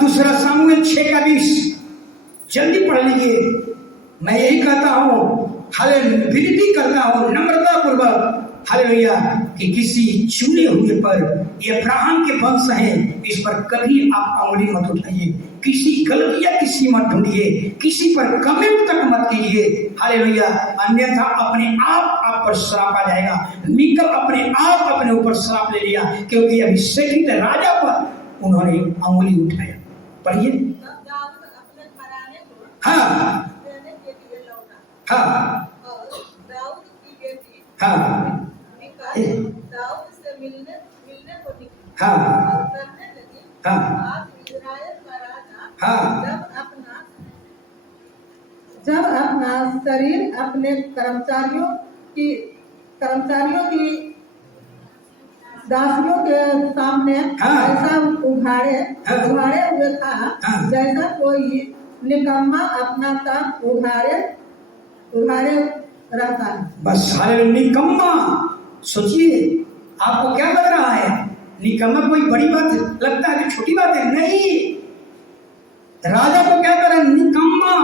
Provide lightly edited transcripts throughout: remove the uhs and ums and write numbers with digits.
दूसरा सामुएल 6:20 जल्दी पढ़ लीजिए। मैं यही कहता हूँ, विनती करता हूँ नम्रता पूर्वक, हालेलुया, कि किसी चुने हुए पर, ये अब्राहम के वंश हैं, इस पर कभी आप अंगुली मत उठाइए, किसी गलतियां किसी मत ढूंढिए, किसी पर कमेंट तक मत कीजिए, हालेलुया, अन्यथा अपने आप पर श्राप आ जाएगा। मीकल अपने आप अपने ऊपर श्राप ले लिया, क्योंकि अभिषेकित राजा पर उन्होंने अंगुली उठाया। पढ़िए। हाँ हाँ हाँ दाऊद से मिलने को निकली हाँ और कहने लगी, हाँ आप इस्राएल का राजा, हाँ जब अपना शरीर अपने कर्मचारियों की दासियों के सामने ऐसा उघाड़े हुए था, जैसा कोई निकम्मा अपना काम उघाड़े रहता है। बस निकम्मा। सोचिए, आपको क्या लग रहा है? निकम्मा कोई बड़ी बात लगता है कि छोटी बात है? नहीं, राजा को क्या करें? निकम्मा।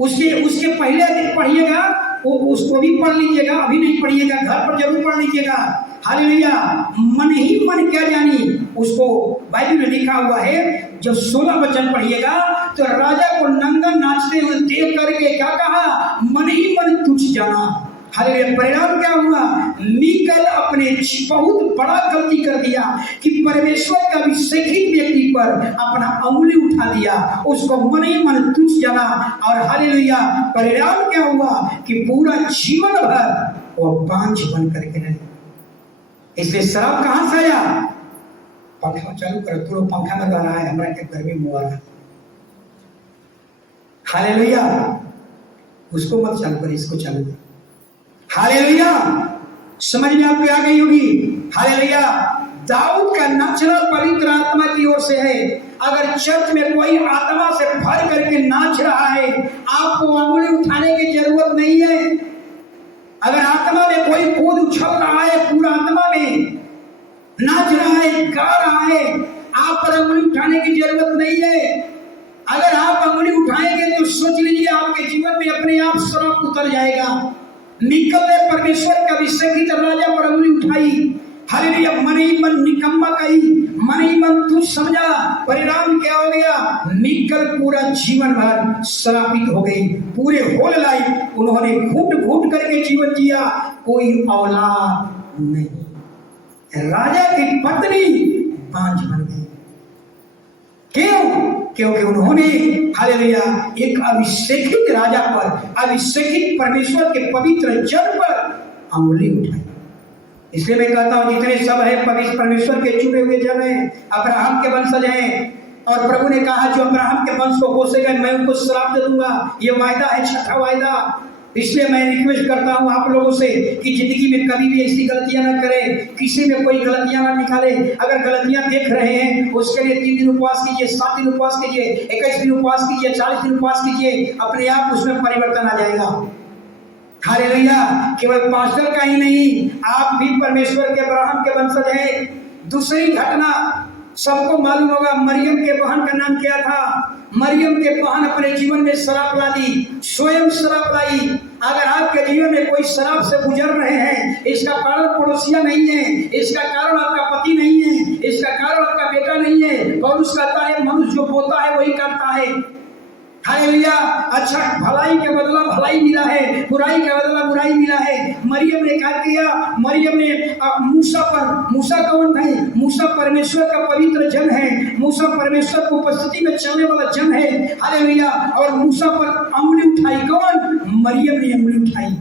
उसके पहले दिन पढ़िएगा, उसको भी पढ़ लीजिएगा, अभी नहीं पढ़िएगा, घर पर जरूर पढ़ लीजिएगा। हालेलुया। मन ही मन क्या जानी, उसको बाइबल में लिखा हुआ है। जब 16 वचन पढ़िएगा तो राजा को नंगा नाचते हुए देख करके क्या कहा? मन ही मन तुझ जाना। हालेलुया। परिणाम क्या हुआ? मीकल अपने बहुत बड़ा गलती कर दिया कि परमेश्वर का अभिषेकित व्यक्ति पर अपना अंगुली उठा दिया, उसको मन ही मन तुझ जाना। और हालेलुया, परिणाम क्या हुआ कि पूरा जीवन भर वो बांझ बन करके रहे। इसलिए शराब कहां से आया? पंखा चालू करो, तुरंत पंखा में रहा है, हमारा क्या गर्मी में हुआ है। हालेलुया। उसको मत चालू करें, इसको चालू करें। हालेलुया। समझ में आपको आ गई होगी। हालेलुया। दाऊद का नाचना पवित्र आत्मा की ओर से है। अगर चर्च में कोई आत्मा से भर करके नाच रहा है, आपको अंगुली उठाने की जरूरत नहीं है। अगर आत्मा में कोई कूद उछल रहा है, पूरा आत्मा में नाच रहा है, गा रहा है, आप पर अंगुली उठाने की जरूरत नहीं है। अगर आप अंगुली उठाएंगे तो सोच लीजिए आपके जीवन में अपने आप श्राप उतर जाएगा। मीकल ने परमेश्वर का अभिषेकित राजा पर अंगुली उठाई। हालेलुया। मन ही मन निकम्मा कही, मन ही मन तू समझा। परिणाम क्या हो गया? मीकल पूरा जीवन भर श्रापित हो गई। पूरे होल लाइफ उन्होंने घूट घूट करके जीवन जिया, कोई औलाद नहीं। राजा की पत्नी बांझ बन गई। क्यों? क्योंकि उन्होंने हालेलुया एक अभिषेकित राजा पर, अभिषेकित परमेश्वर के पवित्र जन पर अंगुली उठाई। इसलिए मैं कहता हूं, जितने सब है पवित्र परमेश्वर के चुने हुए जन हैं, अब्राहम के वंशज हैं, और प्रभु ने कहा जो अब्राहम के वंश को कोसेगा मैं उनको श्राप दे दूंगा। ये वायदा है, छठा वायदा। इसलिए मैं रिक्वेस्ट करता हूं आप लोगों से कि जिंदगी में कभी भी ऐसी गलतियां न करें, किसी में कोई गलतियां ना निकाले। अगर गलतियां देख रहे हैं उसके लिए 3 दिन उपवास कीजिए, 7 दिन उपवास कीजिए, 21 दिन उपवास कीजिए, 40 दिन उपवास कीजिए, अपने आप उसमें परिवर्तन आ जाएगा। हालेलुया। केवल पास्टर का ही नहीं, आप भी परमेश्वर के अब्राहम के वंशज हैं। दूसरी घटना सबको मालूम होगा, मरियम के बहन का नाम क्या था? मरियम के बहन अपने जीवन में शराब ला दी, स्वयं शराब लाई। अगर आपके जीवन में कोई शराब से गुजर रहे हैं, इसका कारण पड़ोसिया नहीं है, इसका कारण आपका पति नहीं है, इसका कारण आपका बेटा नहीं है। पौलुस कहता है मनुष्य जो बोता है वही करता है। हालेलुया। अच्छा, भलाई के बदला भलाई मिला है, बुराई के बदला बुराई मिला है। मरियम ने क्या किया? मरियम ने मूसा कौन है? मूसा परमेश्वर का पवित्र जन है, मूसा परमेश्वर की उपस्थिति में चलने वाला जन है। हालेलुया। और मूसा पर अंगुली उठाई कौन? मरियम ने अंगुली उठाई।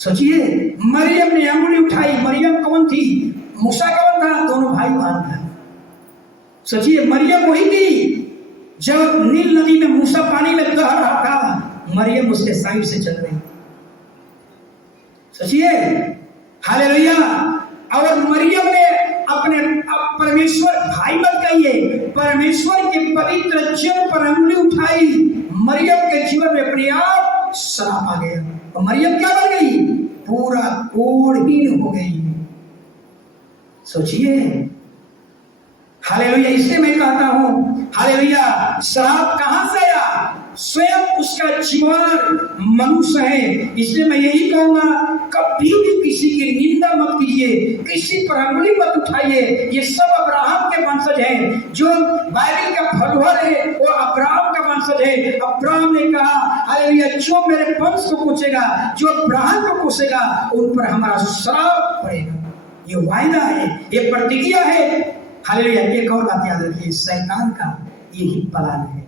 सोचिए, मरियम ने अंगुली उठाई। मरियम कौन थी? मूसा कौन था? दोनों भाई बहन था। सोचिए, मरियम वही थी जब नील नदी में मूसा पानी में बह रहा था, मरियम उसके साइड से चल रही। सोचिए। हालेलुया। और मरियम ने अपने परमेश्वर, भाई मत कहिए, परमेश्वर के पवित्र जन पर अंगुली उठाई। मरियम के जीवन में अपने आप श्राप आ गया और मरियम क्या बन गई? पूरा कोढ़हीन हो गई। सोचिए। हालेलुया। इसलिए मैं कहता हूं हालेलुया। श्राप कहां से आया? स्वयं उसका जीवन मनुष्य है। इसलिए मैं यही कहूंगा, कभी भी किसी की निंदा मत कीजिए, किसी पर अंगुली मत उठाइए। ये सब अब्राहम के वंशज हैं। जो बाइबल का फॉलोअर है वो अब्राहम का वंशज है। अब्राहम ने कहा हालेलुया, जो मेरे वंश को कोसेगा, जो अब्राहम को कोसेगा, उन पर हमारा श्राप पड़ेगा। ये वायदा है, ये प्रतिज्ञा है। हालेलुया। एक और बात याद रखिए, शैतान का यही प्लान है।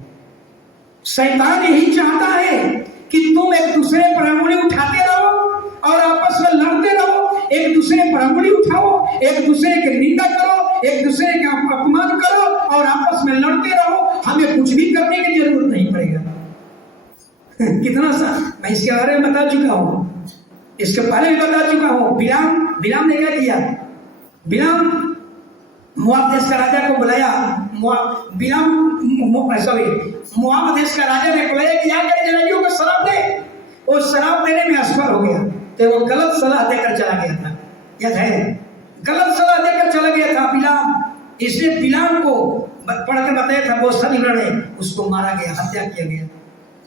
शैतान यही चाहता है कि तुम एक दूसरे पर अंगुली उठाते रहो और आपस में लड़ते रहो। एक दूसरे पर अंगुली उठाओ, एक दूसरे की निंदा करो, एक दूसरे का अपमान करो और आपस में लड़ते रहो। हमें कुछ भी करने की जरूरत नहीं पड़ेगा। कितना सा मैं इसके बारे में बता चुका हूँ, इसके पहले भी बता चुका हूँ। बिलाम ने क्या किया? बिलाम मोआब देश का राजा को बुलाया। मोआब देश का राजा ने बुलाया कि यहाँ के जनानियों को शराब दे। वो शराब देने में असफल हो गया, तो वो गलत सलाह देकर चला गया था। याद है? गलत सलाह देकर चला गया था बिलाम। इसलिए बिलाम को पढ़ के बताया था, वो सलीगढ़ है, उसको मारा गया, हत्या किया गया।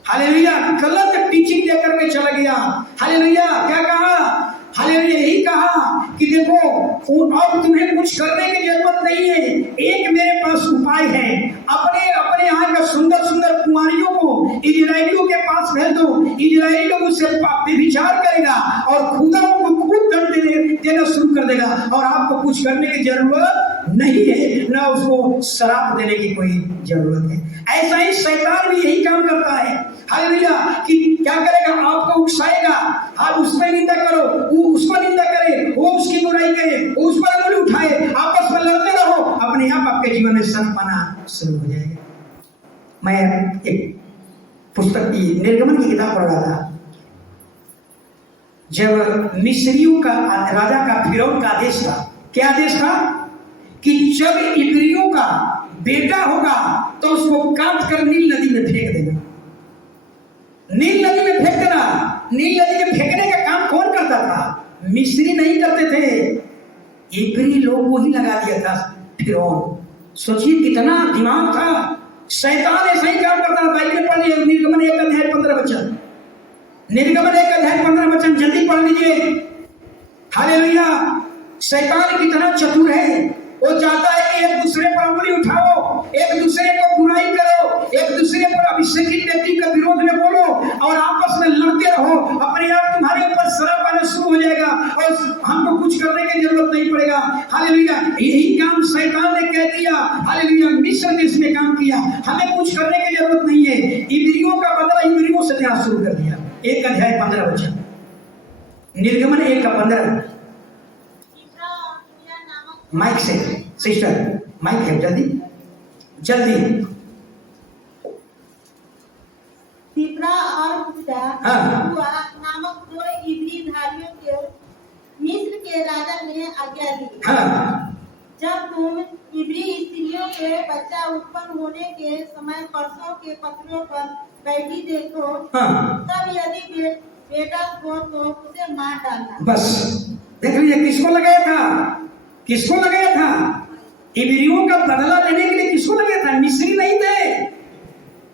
हालेलुया। गलत टीचिंग देकर के चला गया। हालेलुया। क्या कहा? हालेलुया। यही कहा कि देखो अब तुम्हें कुछ करने की जरूरत नहीं है, एक मेरे पास उपाय है। अपने अपने यहाँ का सुंदर सुंदर कुमारियों को इजराइलियों के पास भेज दो। इजराइली लोग उससे व्यभिचार करेगा और खुदा उनको खुद दंड देना शुरू कर देगा और आपको कुछ करने की जरूरत नहीं है, ना उसको शराब देने की कोई जरूरत है। ऐसा ही शैतान भी यही काम करता है। हालेलुया। कि क्या करेगा? आपको उकसाएगा, आप उस पर निंदा करो, वो उसको निंदा करे, वो उसकी बुराई करे, वो उस पर अंगुली उठाए, आपस में लड़ते रहो। अपने आप आपके जीवन में सच पाना शुरू हो जाएगा। मैं एक पुस्तक की निर्गमन की किताब पढ़ रहा था। जब मिस्रियों का राजा का फिरौन का आदेश था, क्या आदेश था? कि जब इब्रियों का बेटा होगा तो उसको काट कर नील नदी में फेंक देना। नील नदी में फेंक देना। नील नदी में फेंकने का काम कौन करता था? मिस्री नहीं करते थे, इब्री लोग को ही लगा दिया था फिरौन। सोचिए कितना दिमाग था। शैतान ऐसा ही काम करता था। बाइबल पढ़ लीजिए, निर्गमन 1 अध्याय 15 वचन। निर्गमन 1 अध्याय 15 वचन जल्दी पढ़ लीजिए। हालेलुया। शैतान कितना चतुर है। वो चाहता है कि एक दूसरे पर अंगुली उठाओ, एक दूसरे को बुराई करो, एक दूसरे पर अभिषेकित व्यक्ति के विरोध में बोलो और आपस में लड़ते रहो। अपने आप तुम्हारे ऊपर शराब आना शुरू हो जाएगा और हमको कुछ करने की जरूरत नहीं पड़ेगा। हालेलुया। यही काम शैतान ने कह दिया। हालेलुया। मिस्र देश में काम किया। हमें कुछ करने की जरूरत नहीं है। इब्रियों का बदला इब्रियों से देना शुरू कर दिया। 1 अध्याय 15 वचन। निर्गमन 1 का 15। माइक से सिस्टर, माइक है, जल्दी जल्दी। सिप्रा और पुदा नामक 2 इब्री भाइयों के मिस्र के राजा ने आज्ञा दी। जब तुम इब्री स्त्रियों के बच्चा उत्पन्न होने के समय परसों के पत्थरों पर बैठी देखो, तब यदि बेटा हो तो उसे मार डालना। बस देख लीजिए, किसको लगाया था? किसको लगाया था? इब्रियों का बदला लेने के लिए किसको लगाया था? मिस्री नहीं थे।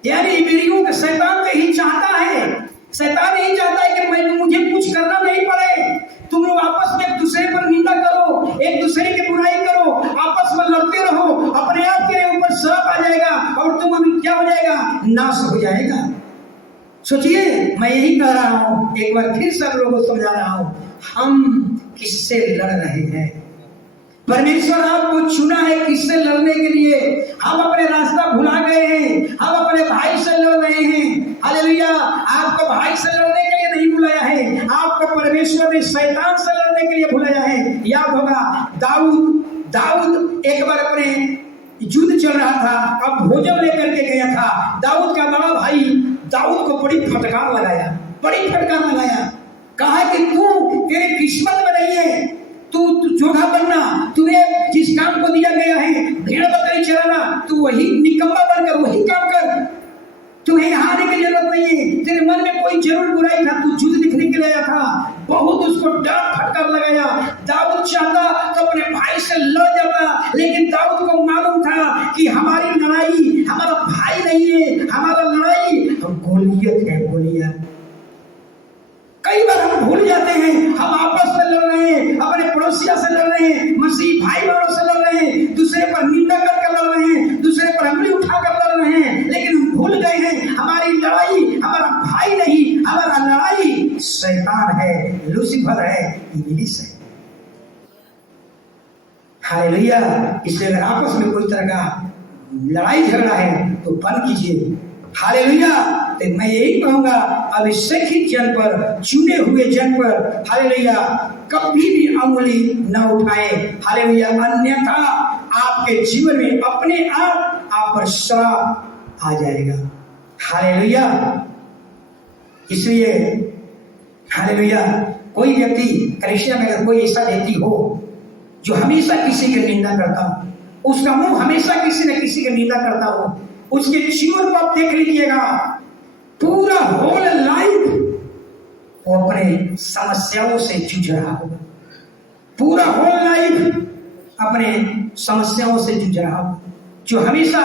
यानी इब्रियों का शैतान तो यही चाहता है। शैतान यही चाहता है कि मुझे कुछ करना नहीं पड़े। तुम लोग आपस में एक दूसरे पर निंदा करो, एक दूसरे की बुराई करो, आपस में लड़ते रहो। अपने आप के ऊपर श्राप आ जाएगा और तुम अभी क्या हो जाएगा? नाश हो जाएगा। सोचिए, मैं यही कह रहा हूँ, एक बार फिर सब लोगों को समझा रहा हूँ, हम किससे लड़ रहे हैं? परमेश्वर आपको चुना है किससे लड़ने के लिए? हम अपने रास्ता भुला गए हैं, हम अपने भाई से लड़ रहे हैं। हालेलुया। आपको भाई से लड़ने के लिए नहीं बुलाया है, आपको परमेश्वर ने शैतान से लड़ने के लिए बुलाया है। याद होगा दाऊद एक बार अपने युद्ध चल रहा था, अब भोजन लेकर के गया था। दाऊद का बड़ा भाई दाऊद को बड़ी फटकार लगाया। कहा कि तू, तेरी किस्मत में नहीं है, तू जोधा बनना, तुम्हें जिस काम को दिया गया है भेड़ बकरी चराना, तू वही निकम्मा बनकर वही काम कर। तू तुम्हें यहाँ आने की जरूरत नहीं है, तेरे मन में कोई जरूर बुराई था, तू युद्ध दिखने के लिए आया था। बहुत उसको डांट फटकार लगाया। दाऊद चाहता तो अपने भाई से लड़ जाता, लेकिन दाऊद को मालूम था कि हमारी लड़ाई हमारा भाई नहीं है, हमारा लड़ाई गोलियत है, गोलियत। कई बार हम भूल जाते हैं, हम आपस में लड़ रहे हैं, अपने पड़ोसियों से लड़ रहे हैं, मसीह भाई बहनों से लड़ रहे हैं, दूसरे पर निंदा करके लड़ रहे हैं, दूसरे पर अंगुली उठाकर लड़ रहे हैं, लेकिन हम भूल गए हैं हमारी लड़ाई हमारा भाई नहीं, हमारा लड़ाई शैतान है, लूसीफर है, इब्लीस है। हालेलुया। इसलिए अगर आपस में कोई तरह का लड़ाई झगड़ा है तो बंद कीजिए। हालेलुया। तो मैं यही कहूंगा, अभिषेकित जन पर, चुने हुए जन पर, हालेलुया, कभी भी अंगुली न उठाए। हालेलुया। अन्यथा आपके जीवन में अपने आप पर श्राप आ जाएगा। हालेलुया। इसलिए हालेलुया, कोई व्यक्ति कलीसिया में अगर कोई ऐसा व्यक्ति हो जो हमेशा किसी की निंदा करता हो, उसका मुंह हमेशा किसी न किसी की निंदा करता हो, उसके जीवन को आप देख लीजिएगा, पूरा होल लाइफ वो अपने समस्याओं से जूझ रहा होगा, पूरा होल लाइफ अपने समस्याओं से जूझ रहा होगा। जो हमेशा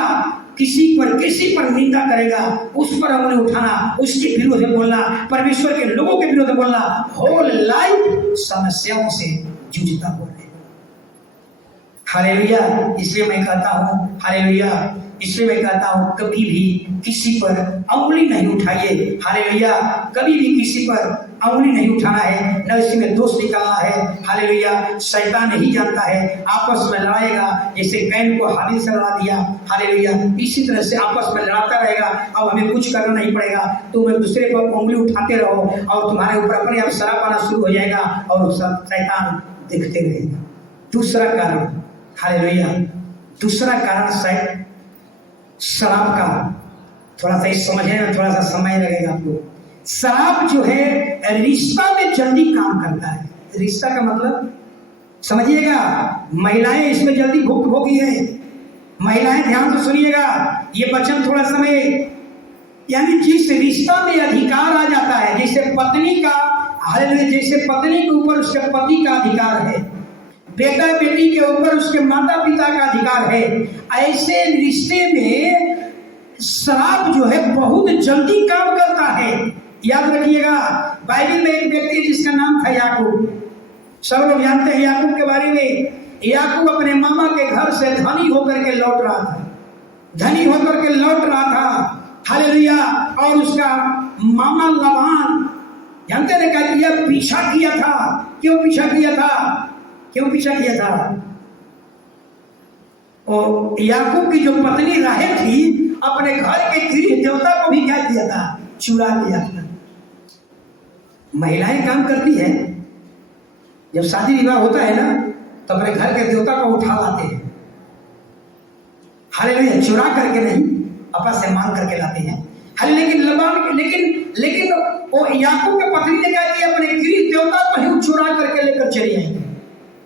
किसी पर निंदा करेगा, उस पर अंगुली उठाना, उसके विरोध में बोलना, परमेश्वर के लोगों के विरोध में बोलना, होल लाइफ समस्याओं से जूझता हो रहेगा। हालेलुया। इसलिए मैं कहता हूँ, हालेलुया, इसलिए मैं कहता हूँ, कभी भी किसी पर अंगुली नहीं उठाइए। हालेलुया। कभी भी किसी पर अंगुली नहीं उठाना है, न इसमें दोष निकालना है। हालेलुया। शैतान नहीं जानता है, आपस में लड़ाएगा, जैसे कैन को हाबिल से लड़ा दिया। हालेलुया। इसी तरह से आपस में लड़ाता रहेगा। अब हमें कुछ करना नहीं पड़ेगा, तुम दूसरे पर अंगुली उठाते रहो और तुम्हारे ऊपर अपने आप शराब आना शुरू हो जाएगा और शैतान दिखते रहेगा। दूसरा कारण, हालेलुया, दूसरा कारण शायद शराब का, थोड़ा सा इस समझने में थोड़ा सा समय लगेगा आपको। शराब जो है रिश्ता में जल्दी काम करता है। रिश्ता का मतलब समझिएगा, महिलाएं इसमें जल्दी भुक्त होगी है। महिलाएं ध्यान से सुनिएगा, ये वचन थोड़ा समय, यानी जिस रिश्ता में अधिकार आ जाता है, जैसे पत्नी का, हालेलुया, जैसे पत्नी के ऊपर उसके पति का अधिकार है, बेटा बेटी के ऊपर उसके माता पिता का अधिकार है, ऐसे रिश्ते में शराब जो है बहुत जल्दी काम करता है। याद रखिएगा, बाइबल में एक व्यक्ति जिसका नाम था याकूब, सब लोग जानते हैं याकूब के बारे में। याकूब अपने मामा के घर से धनी होकर के लौट रहा था, हालेलुया। और उसका मामा लबान, जानते ने क्या किया? पीछा किया था। क्यों पीछा किया था? और याकूब की जो पत्नी राहेल थी, अपने घर के गृह देवता को भी क्या किया था? चुरा लिया था। महिलाएं काम करती है, जब शादी विवाह होता है ना, तो अपने घर के देवता को उठा लाते हैं। हालेलुया। चुरा करके नहीं, अपा से मांग करके लाते हैं। लेकिन वो याकूब के पत्नी ने क्या किया? अपने गृह देवता को ही चुरा करके लेकर चली आई।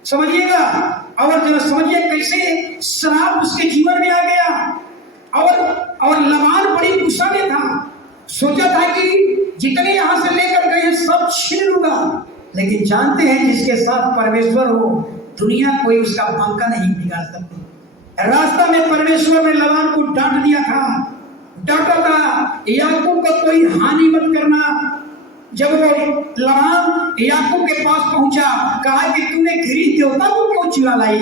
समझिएगा, और जरा समझिए कैसे शराब उसके जीवन में आ गया। और लबान बड़ी गुस्सा में था, सोचा था कि जितने यहां से लेकर गए सब छीन लूंगा, लेकिन जानते हैं जिसके साथ परमेश्वर हो, दुनिया कोई उसका बांका नहीं बिगाड़ सकती। रास्ता में परमेश्वर ने लबान को डांट दिया था, डांटा था, याकूब को कोई हानि मत करना। जब वो लबान याकूब के पास पहुंचा, कहा कि तूने गृह देवता को क्यों चुरा लाई?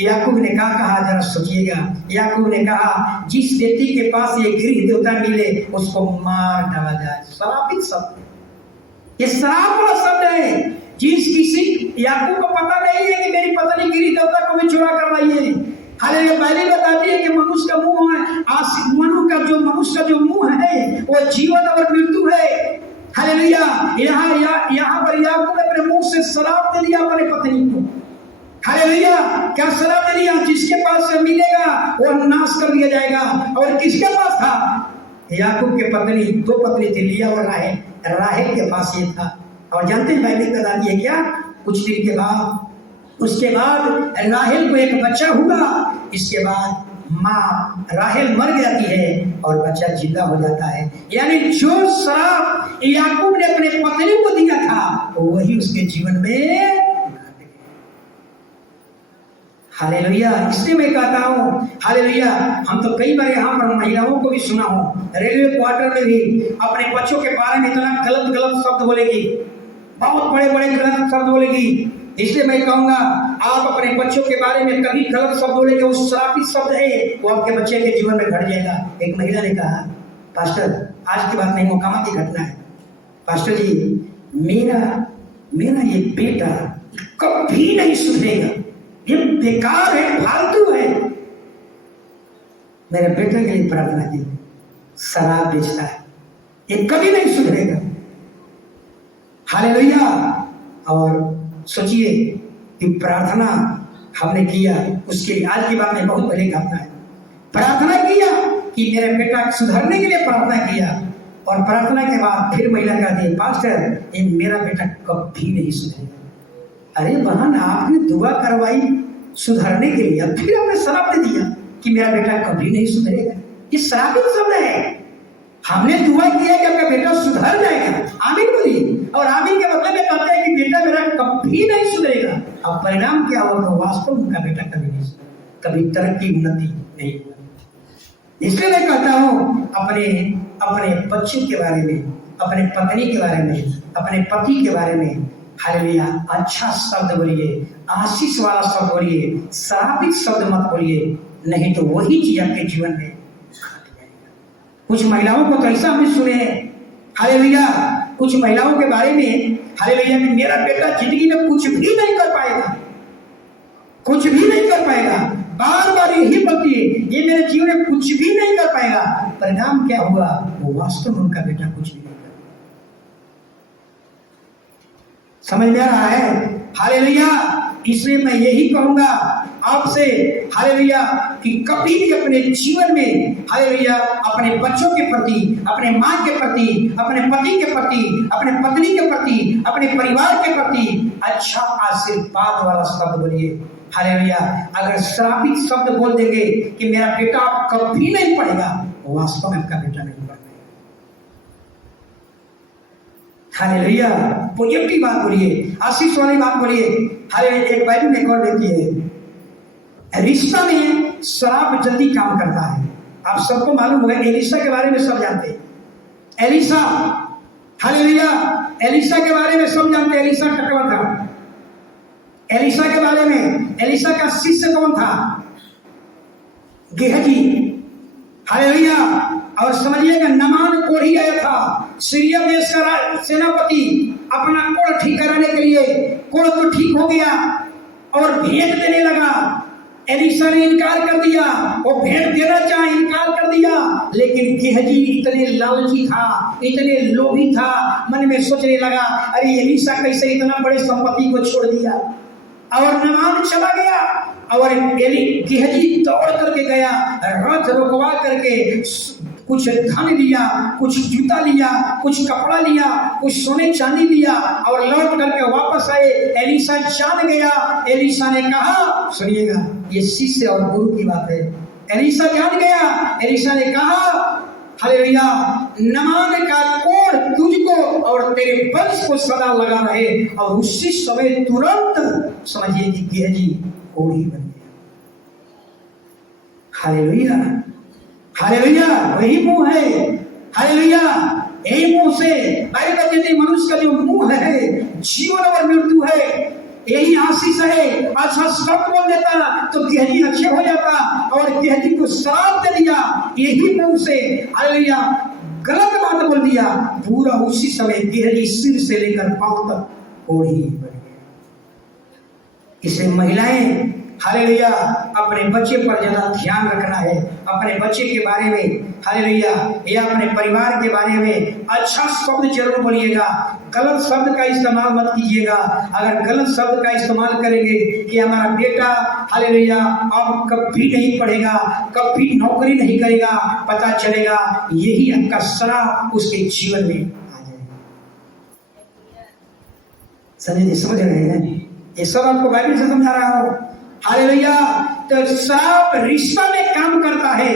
याकूब ने कहा जरा सोचिएगा, याकूब ने कहा जिस व्यक्ति के पास ये गृह देवता मिले उसको मार डाला जाए। श्रापित शब्द, ये श्राप वाला शब्द है। किसी याकूब को पता नहीं है कि मेरी पत्नी गृह देवता को भी चुरा कर लाई है। हालेलुया। बाइबल बताती है कि मनुष्य का मुंह है, मनुष्य का जो मुंह है वो जीवन और मृत्यु है। हालेलुया। यहाँ पर याकूब ने अपने मुंह से शराब दे दिया अपने पत्नी को। हालेलुया। क्या शराब दे दिया? जिसके पास से मिलेगा वो नाश कर दिया जाएगा। और किसके पास था? याकूब के पत्नी, दो पत्नी थी, लिया और राहेल के पास ये था। और जानते हैं बाइबल बताती है क्या? कुछ दिन के बाद, उसके बाद राहेल को एक बच्चा हुआ। इसके बाद माँ राहेल मर जाती है और बच्चा जिंदा हो जाता है। यानी जो श्राप याकूब ने अपने पत्नी को दिया था वही उसके जीवन में। हालेलुया। इसलिए मैं कहता हूँ हालेलुया, हम तो कई बार यहाँ पर महिलाओं को भी सुना हूँ, रेलवे क्वार्टर में भी अपने बच्चों के बारे में इतना गलत गलत शब्द बोलेगी, बहुत बड़े बड़े गलत शब्द बोलेगी। इसलिए मैं कहूंगा आप अपने बच्चों के बारे में कभी गलत शब्द बोलेंगे, वो श्रापित शब्द है, वो आपके बच्चे के जीवन में घट जाएगा। एक महिला ने कहा, पास्टर आज की बात नहीं, मोकामा की घटना है, पास्टर जी मेरा ये बेटा कभी नहीं सुधरेगा, ये बेकार है, फालतू है। मेरे बेटे के लिए प्रार्थना की, शराब बेचता है, ये कभी नहीं सुधरेगा। हालेलुया। और सोचिए कि प्रार्थना हमने किया उसके लिए, आज की बात में बहुत बड़ी घटना है, प्रार्थना किया कि मेरे बेटा सुधरने के लिए प्रार्थना किया, और प्रार्थना के बाद फिर महिला कहती है, पास्टर ये मेरा बेटा कभी नहीं सुधरेगा। अरे बहन, आपने दुआ करवाई सुधरने के लिए, फिर आपने शराब दे दिया कि मेरा बेटा कभी नहीं सुधरेगा। ये श्रापित शब्द है। हमने दुआ किया कि आपका बेटा सुधर जाएगा, आमीन बोलिए, और आमीन के मतलब में कहते हैं कि बेटा मेरा कभी नहीं सुधरेगा। अब परिणाम क्या होगा? वास्तव में उनका बेटा कभी नहीं सुधरेगा, कभी तरक्की उन्नति नहीं होगा। इसलिए मैं कहता हूँ अपने बच्चे के बारे में, अपने पत्नी के बारे में, अपने पति के बारे में हालेलुया अच्छा शब्द बोलिए, आशीष वाला शब्द बोलिए, श्रापित शब्द मत बोलिए, नहीं तो वही चीज आपके जीवन में घट जाएगा। कुछ महिलाओं को तो ऐसा हमने सुने हैं हालेलुया, कुछ महिलाओं के बारे में हालेलुया कि मेरा बेटा जिंदगी में कुछ भी नहीं कर पाएगा, कुछ भी नहीं कर पाएगा, बार बार यही बोलती है, ये मेरे जीवन में कुछ भी नहीं कर पाएगा। परिणाम क्या हुआ? वो वास्तव में उनका बेटा कुछ भी नहीं कर पाएगा। समझ में आ रहा है? हालेलुया। इसलिए मैं यही कहूंगा आपसे हालेलुया कि कभी भी अपने जीवन में हालेलुया अपने बच्चों के प्रति, अपने माँ के प्रति, अपने पति के प्रति, अपने पत्नी के प्रति, अपने परिवार के प्रति अच्छा आशीर्वाद वाला शब्द बोलिए। हालेलुया। अगर श्रापित शब्द बोल देंगे कि मेरा बेटा कभी नहीं पढ़ेगा, वास्तव में आपका बेटा नहीं पढ़ेगा। हालेलुया। पॉजिटिव बात बोलिए, आशीष वाली बात बोलिए। हालेलुया। एक बाइबल में एक और देती है, रिश्ता में शराब जल्दी काम करता है। आप सबको मालूम होगा, एलिशा के बारे में सब जानते हैं। एलिशा हालेलुया, एलिशा के बारे में सब जानते हैं। एलिशा टकला था। एलिशा के बारे में, एलिशा का शिष्य कौन था? गेहजी। हालेलुया। और समझिएगा, नमान कोढ़ी आया था, सीरिया देश का सेनापति, अपना कोढ़ ठीक कराने के लिए। कोढ़ तो ठीक हो गया और भेंट देने लगा। एलिशा ने इनकार कर दिया, वो भेंट देना चाहे इनकार कर दिया, लेकिन गेहजी इतने लालची था, इतने लोभी था, मन में सोचने लगा, अरे एलिशा कैसे इतना बड़े संपत्ति को छोड़ दिया। और नमान चला गया और गेहजी दौड़ करके गया, रथ रुकवा करके कुछ धन लिया, कुछ जूता लिया, कुछ कपड़ा लिया, कुछ सोने चांदी लिया और लौट करके वापस आए। एलिशा जान गया। एलिशा ने कहा, सुनिएगा ये शिष्य और गुरु की बात है। एलिशा जान गया। एलिशा ने कहा हालेलुया, नमान का कोढ़ तुझको और तेरे वंश को सदा लगा रहे। और उसी समय तुरंत समझिए कि गेहजी कोढ़ी बन गया। हालेलुया। हालेलुया। वही मुंह है। हालेलुया। यही मुंह से बाइबल कहती है मनुष्य का जो मुंह है जीवन और मृत्यु है, यही आशीष है। अच्छा शब्द बोल देता तो गेहजी अच्छे हो जाता, और गेहजी को श्राप दे दिया यही मुंह से। हालेलुया। गलत बात बोल दिया, पूरा उसी समय गेहजी सिर से लेकर पांव तक कोढ़ी बन गया। इसे महिलाएं हालेलुया अपने बच्चे पर ज्यादा ध्यान रखना है, अपने बच्चे के बारे में हालेलुया या अपने परिवार के बारे में अच्छा शब्द जरूर बोलिएगा। गलत शब्द का इस्तेमाल मत कीजिएगा। अगर गलत शब्द का इस्तेमाल करेंगे कि हमारा बेटा हालेलुया अब कभी नहीं पढ़ेगा, कभी नौकरी नहीं करेगा, पता चलेगा यही आपका श्राप उसके जीवन में आ जाएगा। समझ रहे हैं? ये सब आपको बाइबल से समझा रहा हूं। हालेलुया। तो श्राप रिश्ता में काम करता है।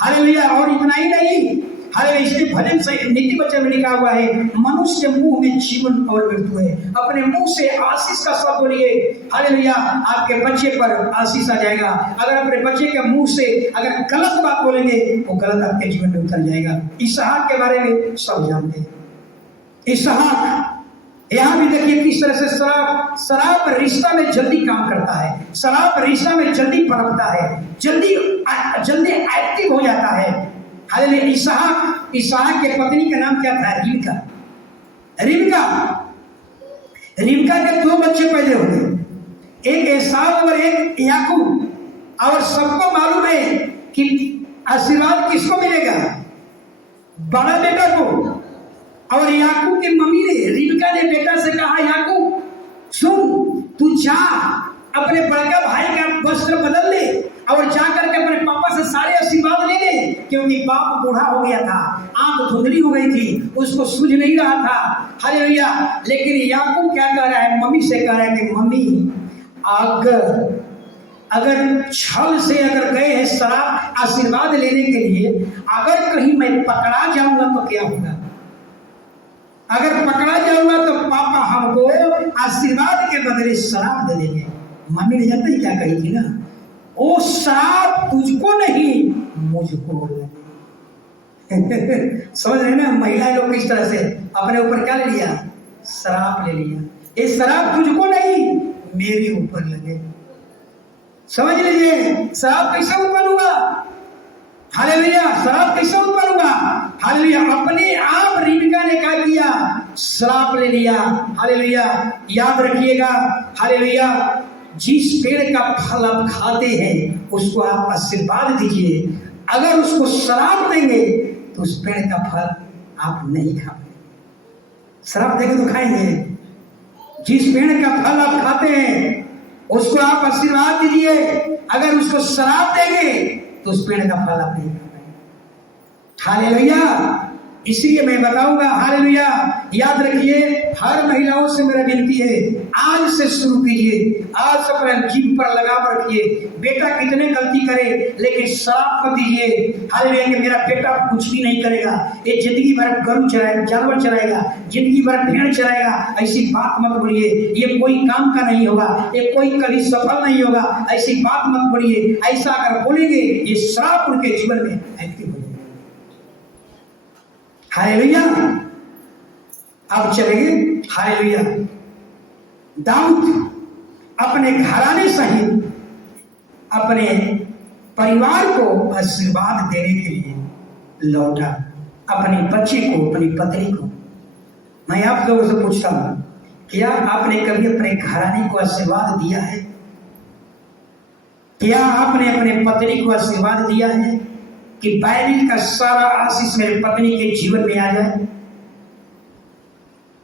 हालेलुया। और इतना ही नहीं, हालेलुया, इसलिए भजन से नीति वचन में लिखा हुआ है, मनुष्य के मुंह में जीवन और मृत्यु है। अपने मुंह से आशीष का शब्द बोलिए। हालेलुया। आपके बच्चे पर आशीष आ जाएगा। अगर अपने बच्चे के मुंह से अगर गलत बात बोलेंगे, वो गलत आपके जीवन में उतर जाएगा। इसहाक के बारे में सब जानते हैं। इसहाक, यहाँ भी देखिए किस तरह से शराब रिश्ता में जल्दी काम करता है, शराब रिश्ता में जल्दी पनपता है, जल्दी एक्टिव हो जाता है। हालेलुया। इसहाक के पत्नी का नाम क्या था? रिबका के 2 बच्चे पैदा हुए, एक एसाव और एक याकूब। और सबको मालूम है कि आशीर्वाद किसको मिलेगा? बड़ा बेटा को। और याकूब की मम्मी ने, रिबका ने बेटा से कहा, याकूब सुन, तू जा अपने बड़का भाई का वस्त्र बदल ले और जाकर के अपने पापा से सारे आशीर्वाद ले ले, क्योंकि बाप बूढ़ा हो गया था, आंख धुंधली हो गई थी, उसको सूझ नहीं रहा था। हालेलुया। लेकिन याकूब क्या कह रहा है? मम्मी से कह रहा है कि मम्मी, अगर छल से अगर गए हैं शराब आशीर्वाद लेने के लिए, अगर कहीं मैं पकड़ा जाऊंगा तो क्या होगा? अगर पकड़ा जाऊंगा तो पापा हमको आशीर्वाद के बदले शराब दे देंगे। मम्मी ने जानते क्या कही थी ना? ओ शराब तुझको नहीं, मुझको समझ रहे ना? महिला लोग किस तरह से अपने ऊपर क्या ले लिया? शराब ले लिया। ये शराब तुझको नहीं, मेरे ऊपर लगे। समझ लीजिए, शराब कैसे उत्पन्न हुआ? हालेलुया। शराब कैसे उत्पन्न हुआ? हालेलुया। अपने आप रिबका ने क्या किया? शराब ले लिया। हालेलुया। याद रखिएगा, हालेलुया, जिस पेड़ का फल आप खाते हैं उसको आप आशीर्वाद दीजिए। अगर उसको शराब देंगे तो उस पेड़ का फल आप नहीं खा पाएंगे। शराब देंगे तो खाएंगे। जिस पेड़ का फल आप खाते हैं उसको आप आशीर्वाद दीजिए। अगर उसको शराब देंगे तो उस पेड़ का फल आप नहीं खा पाएंगे। हालेलुया। इसलिए मैं बताऊंगा, हालेलुया, याद रखिए, हर महिलाओं से मेरा विनती है, आज से शुरू कीजिए, आज से अपने जीभ पर लगाम रखिए। बेटा कितने गलती करे लेकिन शराब कर दीजिए। हालेलुया। कि मेरा बेटा कुछ भी नहीं करेगा, ये जिंदगी भर गरू चराएगा, जानवर चराएगा, जिंदगी भर भेड़ चराएगा, ऐसी बात मत बोलिए। ये कोई काम का नहीं होगा, ये कोई कभी सफल नहीं होगा, ऐसी बात मत बोलिए। ऐसा अगर बोलेंगे ये शराब उनके जीवन में एक्टिव हो जाएगा। हालेलुया। अब चलेंगे, हालेलुया, दाऊद अपने घराने सहित अपने परिवार को आशीर्वाद देने के लिए लौटा, अपने बच्चे को, अपनी पत्नी को। मैं आप लोगों से पूछता हूं, क्या आपने कभी अपने घराने को आशीर्वाद दिया है? क्या आपने अपने पत्नी को आशीर्वाद दिया है कि बाइबिल का सारा आशीष मेरे पत्नी के जीवन में आ जाए?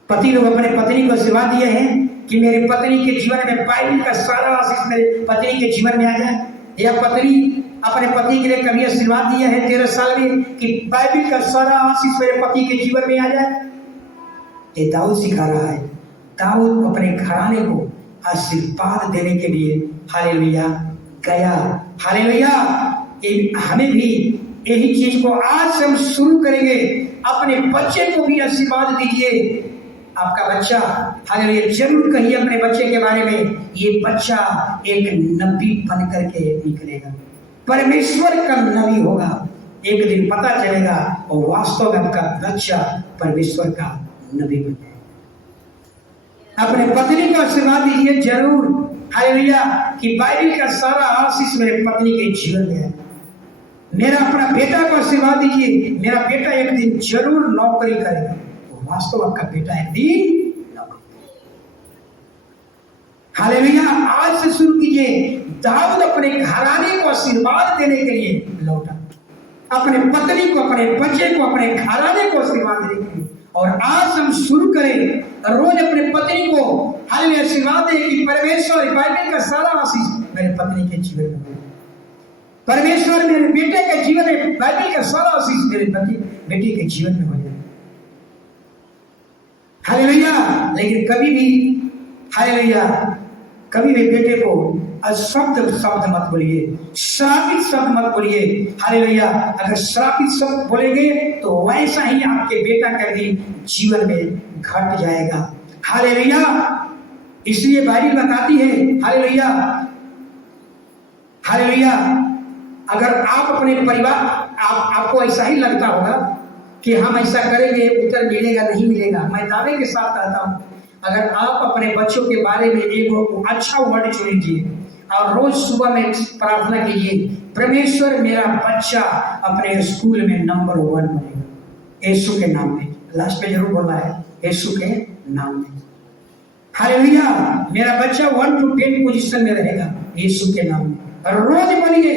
पति लोग अपने पत्नी को आशीर्वाद दिए हैं कि मेरी पत्नी के जीवन में बाइबिल का सारा आशीष मेरे पत्नी के जीवन में आ जाए? या पत्नी अपने पति के लिए कभी आशीर्वाद दिया है 13 साल में कि बाइबिल का सारा आशीष मेरे पति के जीवन में आ जाए? ये दाऊद सिखा रहा है। दाऊद अपने घराने को आशीर्वाद देने के लिए, हालेलुया, गया। हालेलुया। हमें भी यही चीज को आज से हम शुरू करेंगे। अपने बच्चे को भी आशीर्वाद दीजिए। आपका बच्चा, हालेलुया, जरूर कहिए अपने बच्चे के बारे में, ये बच्चा एक नबी बन करके निकलेगा, परमेश्वर का नबी होगा। एक दिन पता चलेगा और वास्तव में आपका बच्चा परमेश्वर का नबी बन जाएगा। अपने पत्नी को आशीर्वाद दीजिए जरूर, हालेलुया, कि बाइबिल का सारा आशीष मेरे पत्नी के जीवन में है। मेरा अपना बेटा को आशीर्वाद दीजिए, मेरा बेटा एक दिन जरूर नौकरी करेगा। तो वास्तव आपका बेटा एक दिन नौकरी, हालेलुया। आज से शुरू कीजिए। दाऊद अपने घराने को आशीर्वाद देने के लिए लौटा, अपने पत्नी को, अपने बच्चे को, अपने घराने को आशीर्वाद देने के लिए। और आज हम शुरू करें रोज अपने पत्नी को, हालेलुया, आशीर्वाद दें कि परमेश्वर बाइबिल का सारा आशीष मेरे पत्नी के जीवन में हो। परमेश्वर मेरे बेटे के जीवन में बाइबिल का सारा आशीष मेरे बेटे के जीवन में हो जाए। हालेलुया। लेकिन कभी भी, हालेलुया, कभी भी बेटे को शब्द मत बोलिए, श्रापित शब्द मत बोलिए। हालेलुया। अगर श्रापित शब्द बोलेंगे तो वैसा ही आपके बेटा का भी जीवन में घट जाएगा। हालेलुया। इसलिए बाइबल बताती है, हालेलुया, हालेलुया, अगर आप अपने परिवार, आपको ऐसा ही लगता होगा कि हम ऐसा करेंगे उत्तर मिलेगा नहीं मिलेगा, मैं दावे के साथ कहता हूं, अगर आप अपने बच्चों के बारे में एक अच्छा वर्ड चुन लीजिए और रोज सुबह में प्रार्थना कीजिए, परमेश्वर मेरा बच्चा अपने स्कूल में नंबर 1 बनेगा, यीशु के नाम में। लास्ट पे जरूर बोलना है, यीशु के नाम में। हालेलुया। मेरा बच्चा 1 to 10 पोजीशन में रहेगा, यीशु के नाम में। रोज बनिए,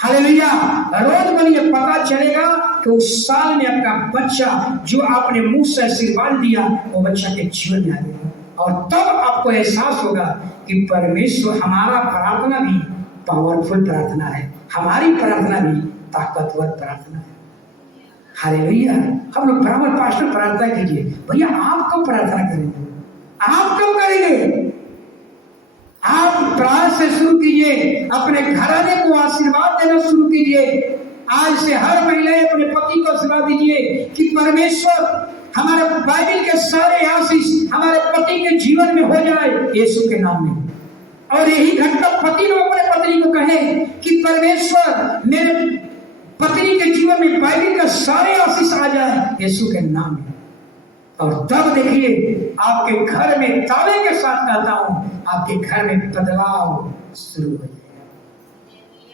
हालेलुया, रोज बनिए। पता चलेगा कि उस साल में आपका बच्चा जो आपने मुंह से आशीर्वाद दिया वो बच्चा के जीवन में आ गया, और तब आपको एहसास होगा कि परमेश्वर, हमारा प्रार्थना भी पावरफुल प्रार्थना है, हमारी प्रार्थना भी ताकतवर प्रार्थना है। हालेलुया। हम लोग बराबर पास्टर प्रार्थना कीजिए, भैया आप कब प्रार्थना करेंगे, आप कब करेंगे? आप प्रार्थना से शुरू कीजिए, अपने घराने को आशीर्वाद देना शुरू कीजिए। आज से हर महिलाएं अपने पति को आशीर्वाद दीजिए कि परमेश्वर हमारे बाइबल के सारे आशीष हमारे पति के जीवन में हो जाए, यीशु के नाम में। और यही घटना पति लोग अपने पत्नी को कहे कि परमेश्वर मेरे पत्नी के जीवन में बाइबल का सारे आशीष आ जाए, यीशु के नाम में। और तब देखिए आपके घर में, दावे के साथ कहता हूं, आपके घर में बदलाव शुरू हो जाएगा,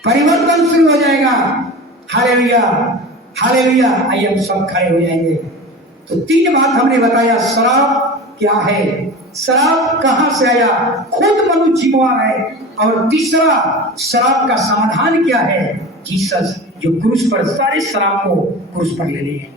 परिवर्तन शुरू हो जाएगा। Hallelujah, hallelujah. आइए हम सब खड़े हो जाएंगे। तो 3 बात हमने बताया, शराब क्या है, शराब कहां से आया, खुद मनुष्य जिम्मेवार है। और तीसरा, शराब का समाधान क्या है, जीसस जो क्रूस पर सारे शराब को क्रूस पर ले लिए।